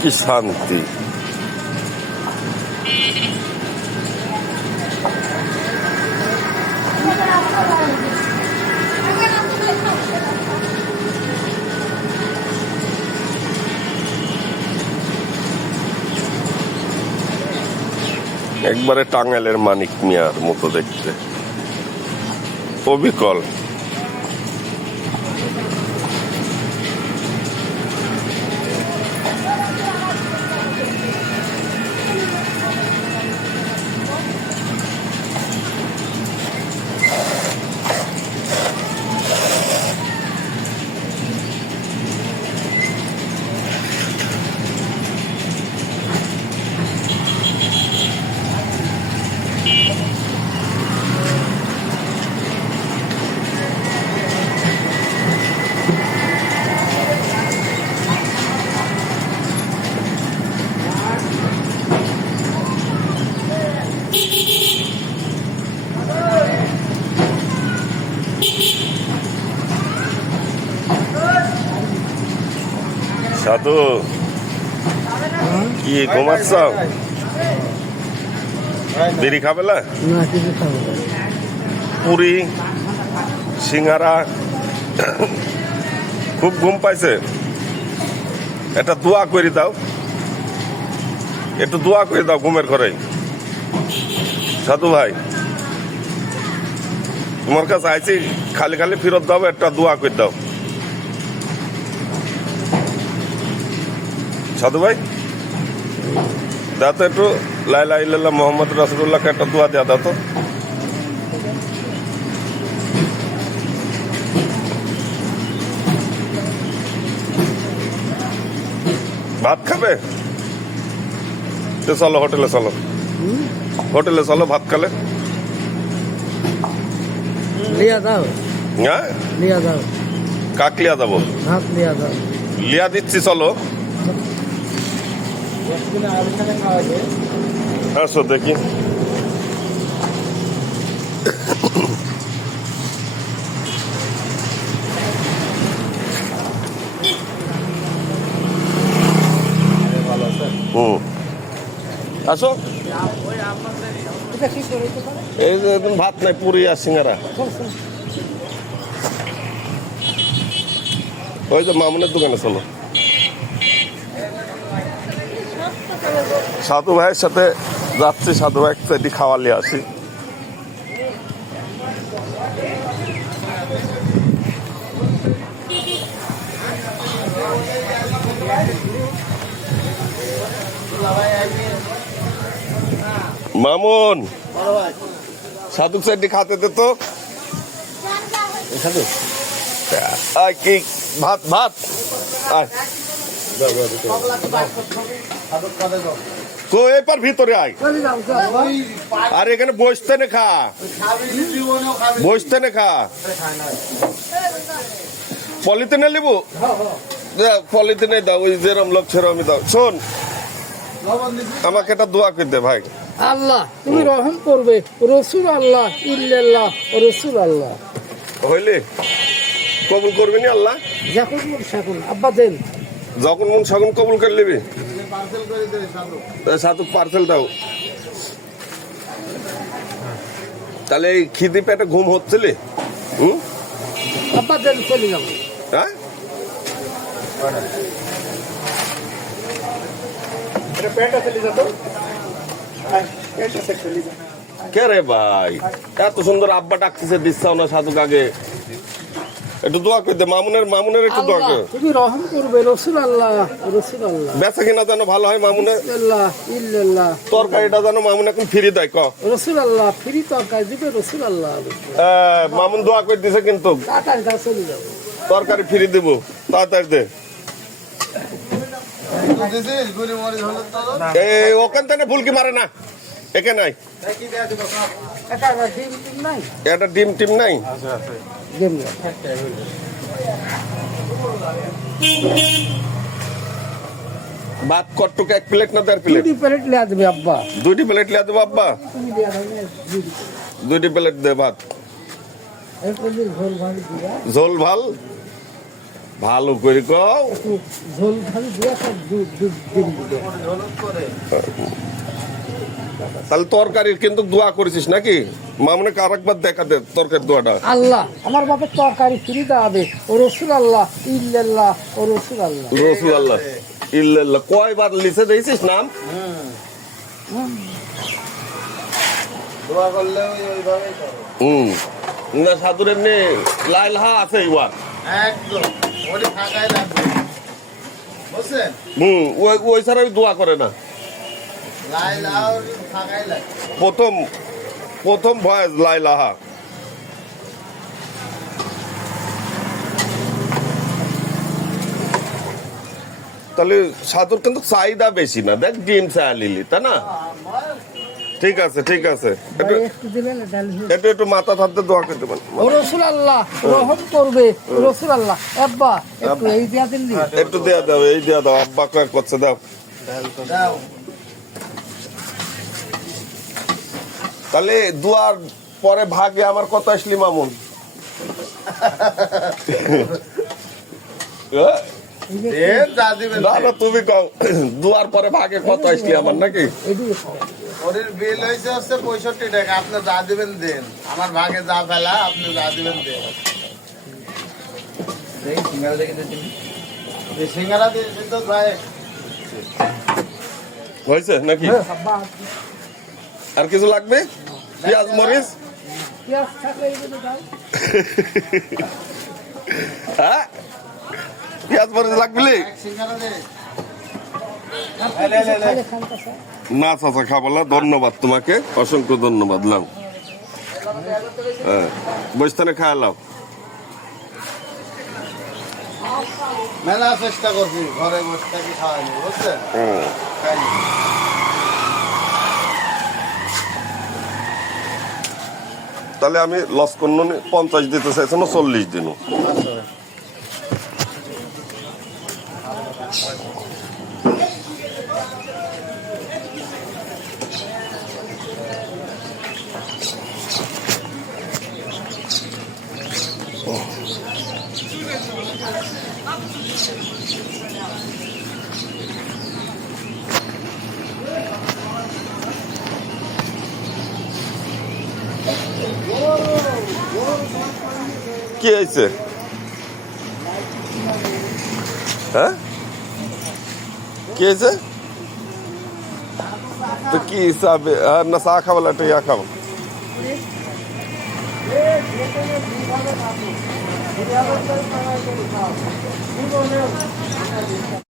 কি শান্তি। একবারে টাঙ্গাইলের মানিক মিয়ার মতো দেখতে, অবিকল। সাধু কি ঘুমাচ্ছ? বিড়ি খাবে না? পুরি সিঙ্গারা খুব ঘুম পাইছে, একটা দোয়া করে দাও, একটু দোয়া করে দাও ঘুমের ঘরে। সাধু ভাই তোমার কাছে আইছি, খালি খালি ফেরত দাও, একটা দোয়া করে দাও। সাধু ভাই দাও তো একটু, লা ইলাহা ইল্লাল্লাহ মুহাম্মদ রাসূলুল্লাহকে একটা দোয়া দেয়া দাও তো। ভাত খাবে তো চলো হোটেলে, চলো হোটেলে চলো, ভাত খালে লিয়া দাও। হ্যাঁ লিয়া দাও। কাক লিয়া যাবো? ভাত লিয়া দাও। লিয়া দিচ্ছি, চলো। আসো দেখি। আসো। এই যে ভাত নাই, পুরি আর সিঙ্গারা। ওই যে মামুনের দোকানে চলো। সাধু ভাইয়ের সাথে যাচ্ছি, সাধু ভাই এটি খাওয়ালে আসি। মামুন সাধু সাইডি খাতে দে তো। কি ভাত ভাত তো এবার ভিতরে আয়। আর এখানে বসতে নে খা, বসতে নে খা। পলিথিনে লিবু, পলিথিনে দাও, ওই যেরম লোক সেরমই দাও। শোন আমাকে একটা দোয়া করে দে ভাই। আল্লাহ তুমি রহম করবে, রসুল আল্লাহ ইল্লাল্লাহ রসুল আল্লাহ। হইলে কবুল করবি নি আল্লাহ? যখন মন শাকুন আব্বা দেন, যখন মন শাকুন কবুল করে নিবি। সাধু পার্সেল দাও। তাহলে এই খিদি পেটে ঘুম হচ্ছিলে? আব্বা দেন, চলে যাবো। হ্যাঁ কে রে ভাই, এত সুন্দর আব্বা ডাকতেছে, দিচ্ছাও না সাধু কাকে। একটু দোয়া করে দে মামুনের, মামুনের একটু দোয়া করে। তুমি রহম করবে, রসুল আল্লাহ রসুল আল্লাহ। বেচা কিনা যেন ভালো হয় মামুনের। ইল্লাল্লাহ তরকারিটা যেন মামুন এখন ফ্রি দেয়। ক রসুল আল্লাহ ফ্রি তরকারি দিবে, রসুল আল্লাহ। মামুন দোয়া করে দিছে কিন্তু তাড়াতাড়ি দাও, চলে যাবো। তরকারি ফ্রি দিব, তাড়াতাড়ি দে। এই ওখান থেকে ফুলকি মারে না, একে নাই একটা ডিম টিম নাই। ভাত কটটুক, এক প্লেট না 1.5 প্লেট? 2 প্লেট লিয়া দেবে আব্বা। 2 প্লেট লিয়া দেবো আব্বা? 2 প্লেট দে ভাত, ঝোল ভাল ভালো করে কও। একটু ঝোল খালি দিয়ে সব দুধ দুধ দিয়ে দিবে। তাহলে তরকারির কিন্তু দোয়া করেছিস নাকি? মামুনে আরেকবার দেখা দে তরকারি দোয়াটা। আল্লাহ আমার বাপের তরকারি ফিরি দেওয়াবে ও রসুল আল্লাহ ইল্লাল্লাহ ও রসুল আল্লাহ। রসুল আল্লাহ ইল্লাল্লাহ কয়বার লিখে দিয়েছিস নাম? দোয়া করলে ওইভাবেই করো। না সাধুর এমনি লাইলহা আছে এবার। একদম ওরে থাকাই লাগবে, বুঝছেন? ওই ছাড়া ওই দোয়া করে না। লাইলা থাকাই লাগবে। প্রথম ভয়েস লাইলাহা। তাহলে সাধুর কিন্তু চাহিদা বেশি না, দেখ ডিম চায় লিলি তাই না? ঠিক আছে ঠিক আছে, ভাই, একটু দিবেন ডাল দিয়ে। একটু একটু মাথা থাকতে দোয়া করতে পারেন। ও রসুল আল্লাহ রহম করবে ও রসুল আল্লাহ। আব্বা একটু এই দিয়া দিন দি। একটু দেয়া দাও, এই দেয়া দাও, আব্বা কয়েক করছে দাও। দাও। তাহলে দুয়ার পরে ভাগে আমার কত আসলি মামুন? দেন, যা দিবেন না দেন। না তুমি কও, দুয়ার পরে ভাগে কত আসলি আমার নাকি? এদিকে খাও। ওদের বিল হয়েছে হচ্ছে 65 টাকা, আপনি যা দিবেন দেন। আমার ভাগে যা ফেলা আপনি যা দিবেন দেন। এই সিঙ্গারা দিয়েছেন তো ভাই। হয়েছে নাকি? আব্বা আর কিছু লাগবে? পেঁয়াজ মরিচ? পেঁয়াজ থাকলে এইগুলো দাও। হ্যাঁ পেঁয়াজ মরিচ লাগবে? এক সিঙ্গারা দে। আপনি কিছু খাইলে খান তো স্যার। না চাচা খাবো না, ধন্যবাদ তোমাকে, অসংখ্য ধন্যবাদ। লাও হ্যাঁ বৈস্থানে খায় লাও। মেলা চেষ্টা করছি ঘরে বসে থাকি খাওয়ানি, বুঝছেন? খাইনি। তাহলে আমি লস করল 50 দিতে চাইছিলাম, 40 দিন। আচ্ছা। কি হয়েছে? হ্যাঁ কি হয়েছে? তো কি হিসাবে না চা খাবো একটা ইয়া খাবো?